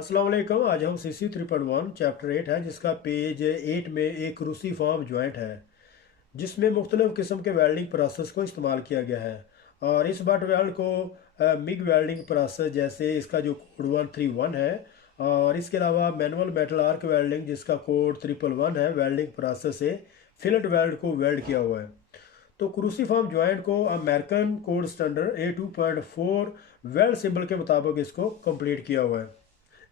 अस्सलाम वालेकुम। आज हम CC 3.1 चैप्टर 8 है जिसका पेज 8 में एक क्रूसीफॉर्म जॉइंट है जिसमें मुख्तलिफ़ किस्म के वेल्डिंग प्रोसेस को इस्तेमाल किया गया है। और इस बट वेल्ड को मिग वेल्डिंग प्रोसेस जैसे इसका जो कोड 131 है, और इसके अलावा मैनुअल मेटल आर्क वेल्डिंग जिसका कोड 111 है, वेल्डिंग प्रोसेस से फिलेट वेल्ड को वेल्ड किया हुआ है। तो क्रूसीफॉर्म जॉइंट को American code standard A2.4 weld symbol के मुताबिक इसको कंप्लीट किया हुआ है।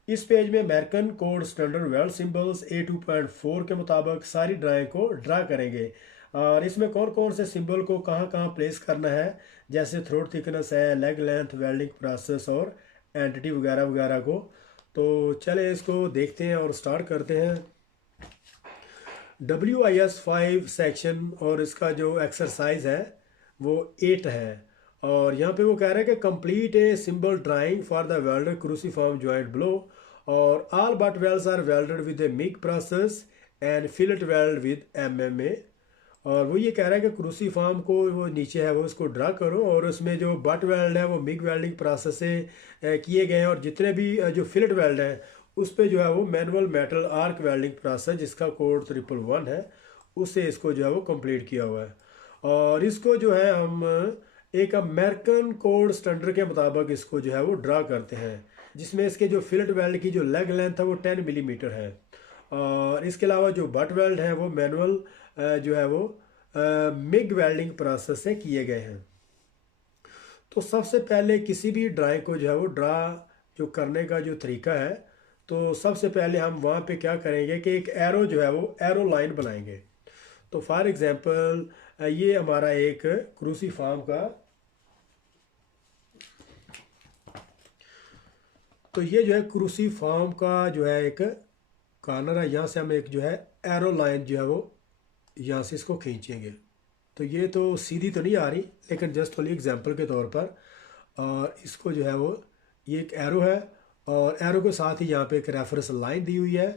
इस पेज में American code standard weld symbols A2.4 के मुताबिक सारी ड्राइंग को ड्रा करेंगे। और इसमें कौन कौन से सिंबल को कहाँ कहाँ प्लेस करना है, जैसे थ्रोट थिकनेस है, लेग लेंथ, वेल्डिंग प्रोसेस और एंटिटी वगैरह वगैरह को। तो चले इसको देखते हैं और स्टार्ट करते हैं। WIS 5 सेक्शन और इसका जो एक्सरसाइज है वो 8 है। और यहाँ पे वो कह रहा है कि complete a symbol drawing for the welder cruciform joint below, और all butt welds are welded with a MIG process and fillet weld with MMA। और वो ये कह रहा है कि क्रूसीफॉर्म को वो नीचे है वो इसको ड्रा करो, और उसमें जो बट वेल्ड है वो मिग वेल्डिंग प्रोसेस से किए गए हैं, और जितने भी जो फिलेट वेल्ड हैं उस पे जो है वो manual metal arc welding process जिसका कोड 111 है उससे इसको जो है वो कंप्लीट किया हुआ है। और इसको जो है हम एक अमेरिकन कोड स्टैंडर्ड के मुताबिक इसको जो है वो ड्रा करते हैं, जिसमें इसके जो फिलेट वेल्ड की जो लेग लेंथ है वो 10 मिलीमीटर है। और इसके अलावा जो बट वेल्ड है वो मैनुअल जो है वो मिग वेल्डिंग प्रोसेस से किए गए हैं। तो सबसे पहले किसी भी ड्राइंग को जो है वो ड्रा जो करने का जो तरीका है, तो सबसे पहले हम वहाँ पे क्या करेंगे कि एक एरो जो है वो एरो लाइन बनाएंगे। तो फॉर एग्जांपल ये हमारा एक क्रूसीफॉर्म का, तो ये जो है क्रूसीफॉर्म का जो है एक कॉर्नर है, यहाँ से हम एक जो है एरो लाइन जो है वो यहाँ से इसको खींचेंगे। तो ये तो सीधी तो नहीं आ रही, लेकिन जस्ट ओनली एग्जांपल के तौर पर। और इसको जो है वो ये एक एरो है, और एरो के साथ ही यहाँ पे एक रेफरेंस लाइन दी हुई है।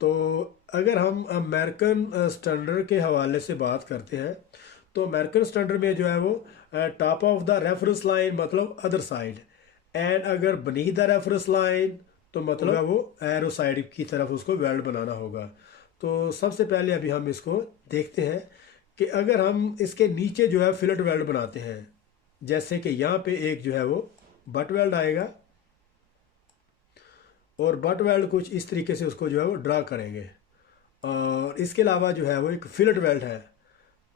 तो अगर हम अमेरिकन स्टैंडर्ड के हवाले से बात करते हैं, तो अमेरिकन स्टैंडर्ड में जो है वो top of the reference line मतलब अदर साइड, एंड अगर बनीथ द रेफरेंस लाइन तो मतलब वो एरो साइड की तरफ उसको वेल्ड बनाना होगा। तो सबसे पहले अभी हम इसको देखते हैं कि अगर हम इसके नीचे जो है फिलेट वेल्ड बनाते हैं, जैसे कि यहाँ पे एक जो है वो बट वेल्ड आएगा, और बट वेल्ड कुछ इस तरीके से उसको जो है वो ड्रा करेंगे। और इसके अलावा जो है वो एक फिलेट वेल्ड है,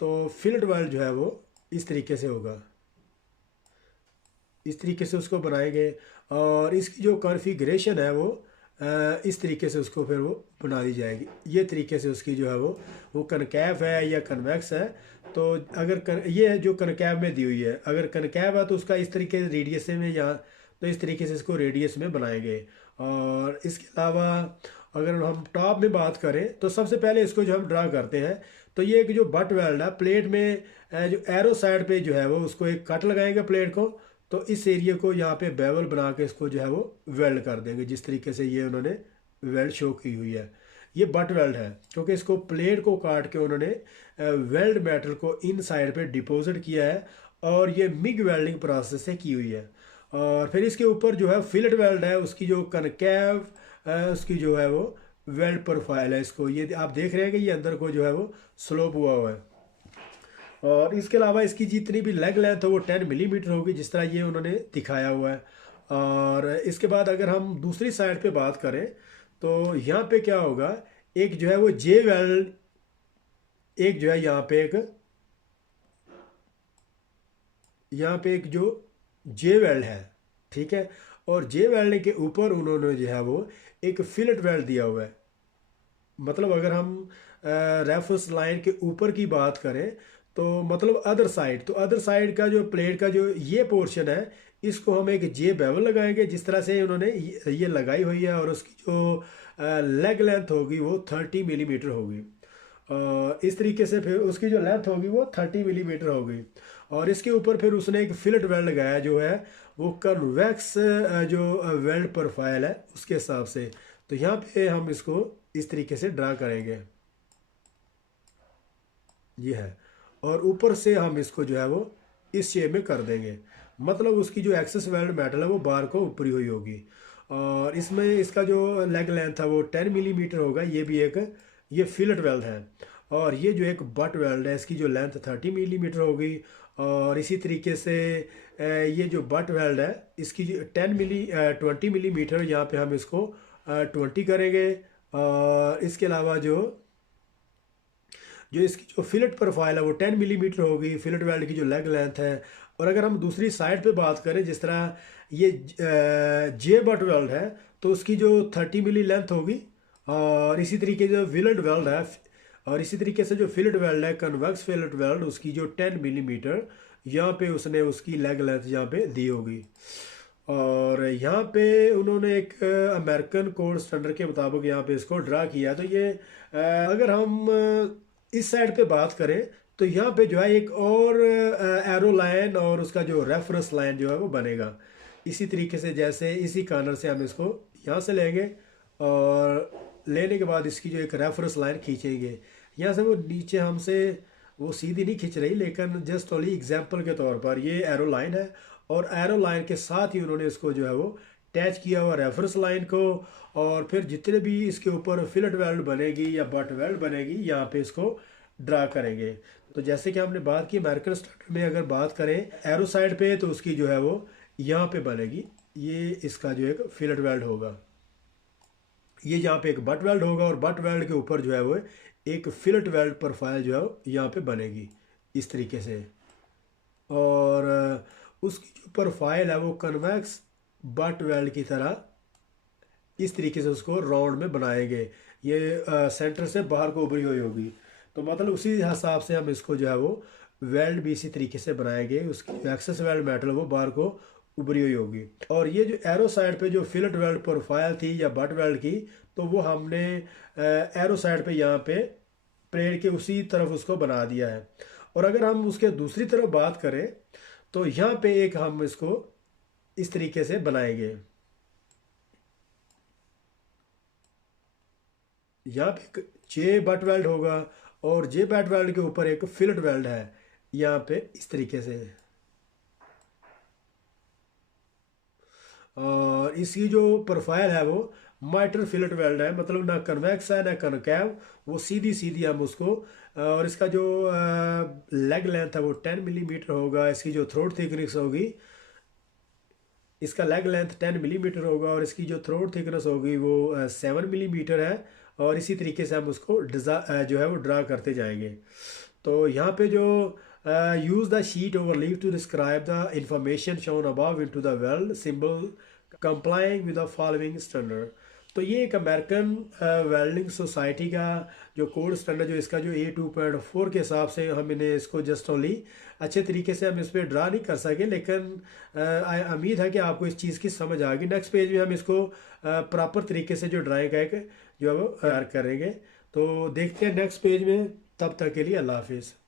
तो फिलेट वेल्ड जो है वो इस तरीके से होगा, इस तरीके से उसको बनाएंगे। और इसकी जो कॉन्फ़िगरेशन है वो इस तरीके से उसको फिर वो बना दी जाएगी। ये तरीके से उसकी जो है वो कनकैव है या कन्वेक्स है। तो अगर ये जो कनकैव में दी हुई है, अगर कनकैव है तो उसका इस तरीके से रेडियस में यहाँ, तो इस तरीके से इसको रेडियस में बनाएंगे। और इसके अलावा अगर हम टॉप में बात करें, तो सबसे पहले इसको जो हम ड्रा करते हैं, तो ये एक जो बट वेल्ड है प्लेट में जो एरो साइड पे जो है वो उसको एक कट लगाएंगे प्लेट को। तो इस एरिया को यहाँ पे बेवल बना के इसको जो है वो वेल्ड कर देंगे, जिस तरीके से ये उन्होंने वेल्ड शो की हुई है। ये बट वेल्ड है क्योंकि इसको प्लेट को काट के उन्होंने वेल्ड मेटल को इन साइड पे डिपॉजिट किया है, और ये मिग वेल्डिंग प्रोसेस से की हुई है। और फिर इसके ऊपर जो है फिलेट वेल्ड है, उसकी जो कनकैव उसकी जो है वो वेल्ड प्रोफाइल है। इसको ये आप देख रहे हैं कि ये अंदर को जो है वो स्लोप हुआ हुआ है। और इसके अलावा इसकी जितनी भी लेग लेंथ है वो 10 मिलीमीटर होगी, जिस तरह ये उन्होंने दिखाया हुआ है। और इसके बाद अगर हम दूसरी साइड पे बात करें, तो यहाँ पे क्या होगा, एक जो है वो जे वेल्ड, एक जो है यहाँ पे एक जो जे वेल्ड है, ठीक है। और जे वेल्ड के ऊपर उन्होंने जो है वो एक फिलेट वेल्ड दिया हुआ है। मतलब अगर हम रेफरेंस लाइन के ऊपर की बात करें, तो मतलब अदर साइड, तो अदर साइड का जो प्लेट का जो ये पोर्शन है, इसको हम एक जे बेवल लगाएंगे जिस तरह से उन्होंने ये लगाई हुई है। और उसकी जो लेग लेंथ होगी वो 30 मिलीमीटर होगी। इस तरीके से फिर उसकी जो लेंथ होगी वो 30 मिलीमीटर होगी। और इसके ऊपर फिर उसने एक फिलेट वेल्ड लगाया जो है वो कन्वेक्स जो वेल्ड प्रोफाइल है उसके हिसाब से। तो यहाँ पे हम इसको इस तरीके से ड्रा करेंगे, ये है। और ऊपर से हम इसको जो है वो इस शेप में कर देंगे, मतलब उसकी जो एक्सेस वेल्ड मेटल है वो बार को ऊपरी हुई होगी। और इसमें इसका जो लेग लेंथ है वो 10 मिलीमीटर होगा। ये भी एक ये फिलेट वेल्ड है। और ये जो एक बट वेल्ड है इसकी जो लेंथ 30 मिलीमीटर होगी। और इसी तरीके से ये जो बट वेल्ड है इसकी जो 20 मिलीमीटर, यहाँ पे हम इसको 20 करेंगे। और इसके अलावा जो जो इसकी जो फिलेट प्रोफाइल है वो 10 मिलीमीटर होगी, फिलेट वेल्ड की जो लेग लेंथ है। और अगर हम दूसरी साइड पे बात करें, जिस तरह ये जे बट वेल्ड है तो उसकी जो 30 मिली लेंथ होगी। और इसी तरीके जो फिलेट वेल्ड है, और इसी तरीके से जो फिलेट वेल्ड है कन्वेक्स फिलेट वेल्ड, उसकी जो 10 मिलीमीटर यहाँ पे उसने उसकी लेग लेंथ यहाँ पे दी होगी। और यहाँ पे उन्होंने एक अमेरिकन कोड स्टैंडर्ड के मुताबिक यहाँ पे इसको ड्रा किया। तो ये अगर हम इस साइड पे बात करें तो यहाँ पे जो है एक और एरो लाइन और उसका जो रेफरेंस लाइन जो है वो बनेगा। इसी तरीके से जैसे इसी कॉर्नर से हम इसको यहाँ से लेंगे और लेने के बाद इसकी जो एक रेफरेंस लाइन खींचेंगे। यहाँ से वो नीचे हमसे वो सीधी नहीं खींच रही, लेकिन जस्ट ओनली एग्जांपल के तौर पर ये एरो लाइन है। और एरो लाइन के साथ ही उन्होंने इसको जो है वो अटैच किया हुआ रेफरेंस लाइन को। और फिर जितने भी इसके ऊपर फिलेट वेल्ड बनेगी या बट वेल्ड बनेगी यहाँ पे इसको ड्रा करेंगे। तो जैसे कि हमने बात की अमेरिकन स्टैंडर्ड में अगर बात करें एरो साइड पे तो उसकी जो है वो यहाँ पे बनेगी। ये इसका जो एक फिलेट वेल्ड होगा, ये यहाँ पे एक बट वेल्ड होगा और बट वेल्ड के ऊपर जो है वो एक फिलेट वेल्ड प्रोफाइल जो है यहाँ पे बनेगी इस तरीके से। और उसकी जो प्रोफाइल है वो कन्वेक्स बट वेल्ड की तरह इस तरीके से उसको राउंड में बनाएंगे। ये सेंटर से बाहर को उभरी हुई होगी। तो मतलब उसी हिसाब से हम इसको जो है वो वेल्ड भी इसी तरीके से बनाएंगे। उसकी जो एक्सेस वेल्ड मेटल वो बाहर को उभरी हुई होगी। और ये जो एरो साइड पे जो फिलेट वेल्ड प्रोफाइल थी या बट वेल्ड की, तो वो हमने एरो साइड पे यहाँ पे पेड़ के उसी तरफ उसको बना दिया है। और अगर हम उसके दूसरी तरफ बात करें तो यहाँ पे एक हम इसको इस तरीके से बनाएंगे। यहाँ पे एक जे बट वेल्ड होगा और जे बट वेल्ड के ऊपर एक फिलेट वेल्ड है यहाँ पे इस तरीके से। और इसकी जो प्रोफाइल है वो माइटर फिलेट वेल्ड है, मतलब ना कन्वेक्स है ना कनकैव, वो सीधी सीधी हम उसको। और इसका जो लेग लेंथ है वो 10 मिलीमीटर होगा। इसकी जो थ्रोट थिकनेस होगी, इसका लेग लेंथ 10 मिलीमीटर होगा और इसकी जो थ्रोट थिकनेस होगी वो 7 मिलीमीटर है। और इसी तरीके से हम उसको जो है वो ड्रा करते जाएंगे। तो यहाँ पे जो use the sheet overleaf to describe the information shown above into the weld symbol complying with the following standard। तो ये एक अमेरिकन वेल्डिंग सोसाइटी का जो कोड स्टैंडर्ड जो इसका जो A2.4 के हिसाब से हम इन्हें इसको जस्ट ओनली अच्छे तरीके से हम इस पर ड्रा नहीं कर सके, लेकिन उम्मीद है कि आपको इस चीज़ की समझ आ गई। नेक्स्ट पेज में हम इसको प्रॉपर तरीके से जो ड्राइंग का जो है वो तैयार करेंगे। तो देखते हैं नेक्स्ट पेज में, तब तक के लिए अल्लाह हाफिज़।